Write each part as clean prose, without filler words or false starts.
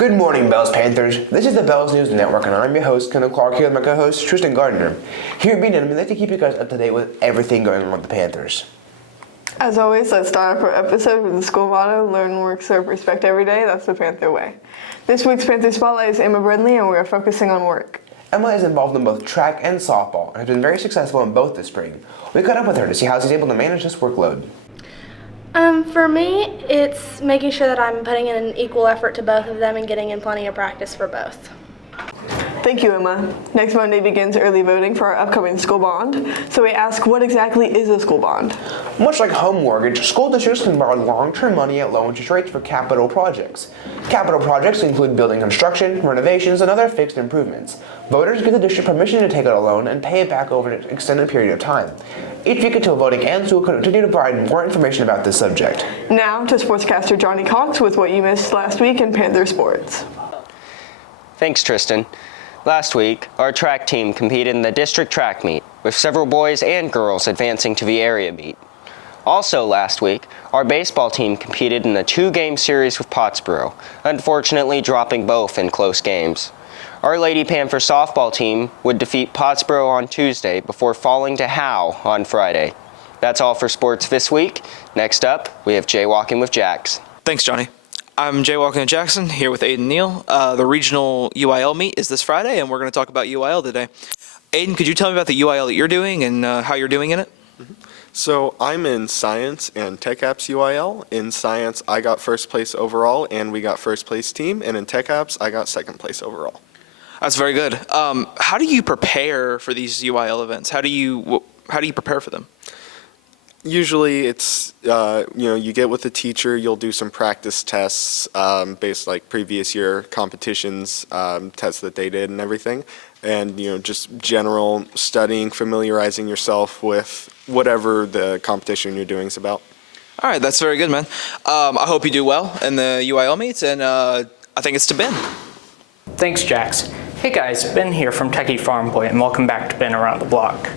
Good morning, Bells Panthers. This is the Bells News Network, and I'm your host, Kendall Clark, here with my co-host, Tristan Gardner. Here at BNN, we'd like to keep you guys up to date with everything going on with the Panthers. As always, let's start off our episode with the school motto, learn, work, serve, respect every day. That's the Panther way. This week's Panther Spotlight is Emma Brindley, and we are focusing on work. Emma is involved in both track and softball, and has been very successful in both this spring. We caught up with her to see how she's able to manage this workload. For me, it's making sure that I'm putting in an equal effort to both of them and getting in plenty of practice for both. Thank you, Emma. Next Monday begins early voting for our upcoming school bond. So we ask, what exactly is a school bond? Much like home mortgage, school districts can borrow long-term money at low interest rates for capital projects. Capital projects include building construction, renovations, and other fixed improvements. Voters give the district permission to take out a loan and pay it back over an extended period of time. Each week until voting ends, we will continue to provide more information about this subject. Now to sportscaster Johnny Cox with what you missed last week in Panther sports. Thanks, Tristan. Last week, our track team competed in the district track meet, with several boys and girls advancing to the area meet. Also last week, our baseball team competed in a 2-game series with Pottsboro, unfortunately dropping both in close games. Our Lady Panther softball team would defeat Pottsboro on Tuesday before falling to Howe on Friday. That's all for sports this week. Next up, we have Jaywalking with Jax. Thanks, Johnny. I'm Jaywalking with Jackson, here with Aiden Neal. The regional UIL meet is this Friday, and we're going to talk about UIL today. Aiden, could you tell me about the UIL that you're doing and how you're doing in it? So I'm in science and Tech Apps UIL. In science, I got first place overall, and we got first place team. And in Tech Apps, I got second place overall. That's very good. How do you prepare for these UIL events? How do you prepare for them? Usually it's, you get with the teacher, you'll do some practice tests based like previous year competitions, tests that they did and everything. And, just general studying, familiarizing yourself with whatever the competition you're doing is about. All right, that's very good, man. I hope you do well in the UIL meets, and I think it's to Ben. Thanks, Jax. Hey guys, Ben here from Techie Farm Boy, and welcome back to Ben Around the Block.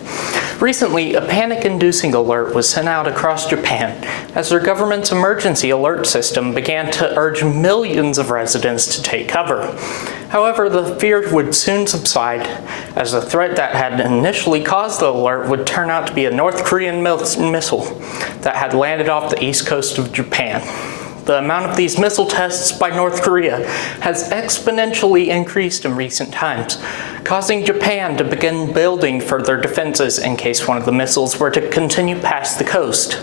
Recently, a panic-inducing alert was sent out across Japan as their government's emergency alert system began to urge millions of residents to take cover. However, the fear would soon subside as the threat that had initially caused the alert would turn out to be a North Korean missile that had landed off the east coast of Japan. The amount of these missile tests by North Korea has exponentially increased in recent times, causing Japan to begin building further defenses in case one of the missiles were to continue past the coast.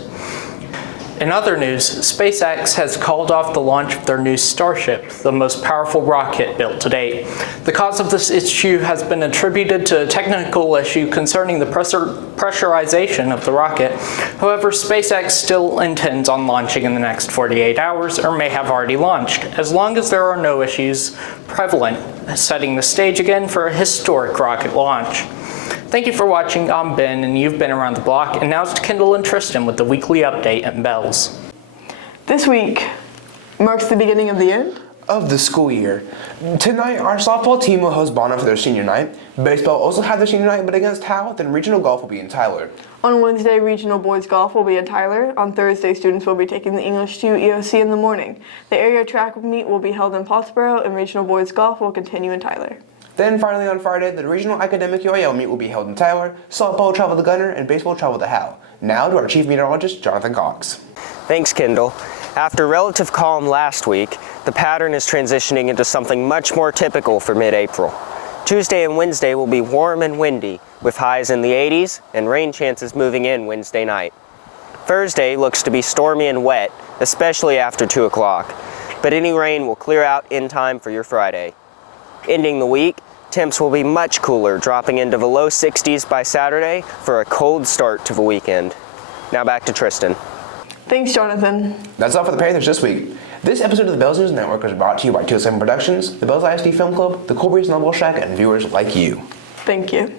In other news, SpaceX has called off the launch of their new Starship, the most powerful rocket built to date. The cause of this issue has been attributed to a technical issue concerning the pressurization of the rocket. However, SpaceX still intends on launching in the next 48 hours, or may have already launched, as long as there are no issues prevalent, setting the stage again for a historic rocket launch. Thank you for watching. I'm Ben, and you've been Around the Block, and now it's Kendall and Tristan with the weekly update at Bells. This week marks the beginning of the end Of the school year. Tonight, our softball team will host Bono for their senior night. Baseball also had their senior night, but against Howe, then regional golf will be in Tyler. On Wednesday, regional boys golf will be in Tyler. On Thursday, students will be taking the English 2 EOC in the morning. The area track meet will be held in Pottsboro, and regional boys golf will continue in Tyler. Then finally on Friday, the regional academic UIL meet will be held in Tyler, softball will travel to Gunner, and baseball will travel to Howe. Now to our chief meteorologist, Jonathan Cox. Thanks, Kendall. After relative calm last week, the pattern is transitioning into something much more typical for mid-April. Tuesday and Wednesday will be warm and windy, with highs in the 80s and rain chances moving in Wednesday night. Thursday looks to be stormy and wet, especially after 2 o'clock, but any rain will clear out in time for your Friday. Ending the week, temps will be much cooler, dropping into the low 60s by Saturday for a cold start to the weekend. Now back to Tristan. Thanks, Jonathan. That's all for the Panthers this week. This episode of the Bells News Network was brought to you by 207 Productions, the Bells ISD Film Club, the Colby Snowball Shack, and viewers like you. Thank you.